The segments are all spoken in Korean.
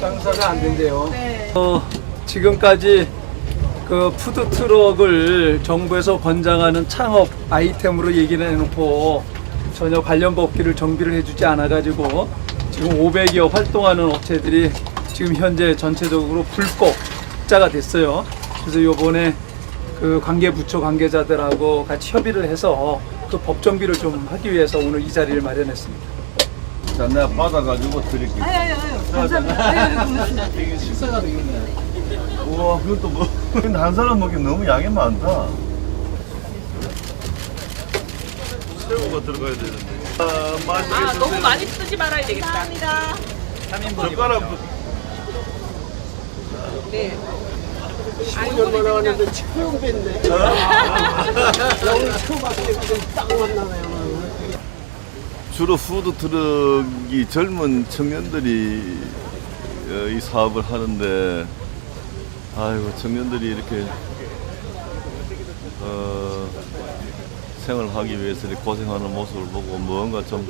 장사가 안 된대요. 네. 어, 지금까지 그 푸드 트럭을 정부에서 권장하는 창업 아이템으로 얘기를 해놓고 전혀 관련 법규를 정비를 해주지 않아가지고 지금 500여 활동하는 업체들이 지금 현재 전체적으로 불법 자가 됐어요. 그래서 요번에 그 관계 부처 관계자들하고 같이 협의를 해서 그 법 정비를 좀 하기 위해서 오늘 이 자리를 마련했습니다. 자, 내가 받아가지고 드릴게. 아유, 아유, 아유. 감사합니다. 아유, 아유, 고맙습니다. 이게 식사가 되겠네. 우와, 그것도 뭐. 근데 한 사람 먹기 너무 양이 많다. 새우가 들어가야 되는데. 아, 맛있게 아. 너무 많이 쓰지 말아야 되겠다. 젓가락 네. 15년 만에 처음 뵀네. 오늘 처음 왔는데 딱 만나네요. 주로 푸드 트럭이 젊은 청년들이 어, 이 사업을 하는데 아이고 청년들이 이렇게 어, 생활하기 위해서 고생하는 모습을 보고 뭔가 좀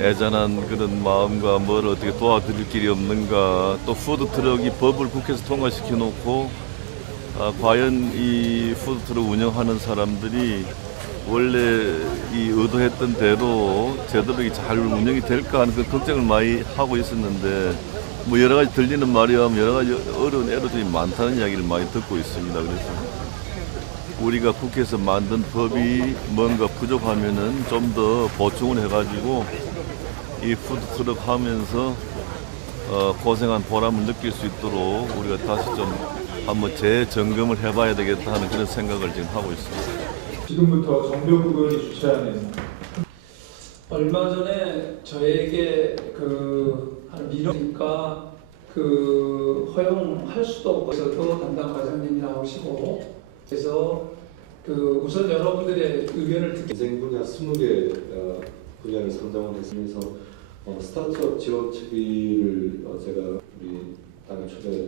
애잔한 그런 마음과 뭘 어떻게 도와드릴 길이 없는가 또 푸드 트럭이 법을 국회에서 통과시켜 놓고 아, 과연 이 푸드 트럭 운영하는 사람들이 원래 이 의도했던 대로 제대로 이잘 운영이 될까 하는 그 걱정을 많이 하고 있었는데 뭐 여러 가지 들리는 말이 하면 여러 가지 어려운 애로들이 많다는 이야기를 많이 듣고 있습니다. 그래서 우리가 국회에서 만든 법이 뭔가 부족하면은 좀 더 보충을 해가지고 이 푸드 트럭 하면서 어, 고생한 보람을 느낄 수 있도록 우리가 다시 좀 한번 재점검을 해봐야 되겠다 하는 그런 생각을 지금 하고 있습니다. 지금부터 정교부근이 주최하는 얼마 전에 저에게 그한 미러니까 그 허용할 수도 해서도 담당 과장님이 나오시고 그래서 그 우선 여러분들의 의견을 듣기 인생 분야 20개 어, 분야를 선정을 했으면서 어, 스타트업 지원 측위를 어, 제가 우리 당의 초대 어, 당대표이신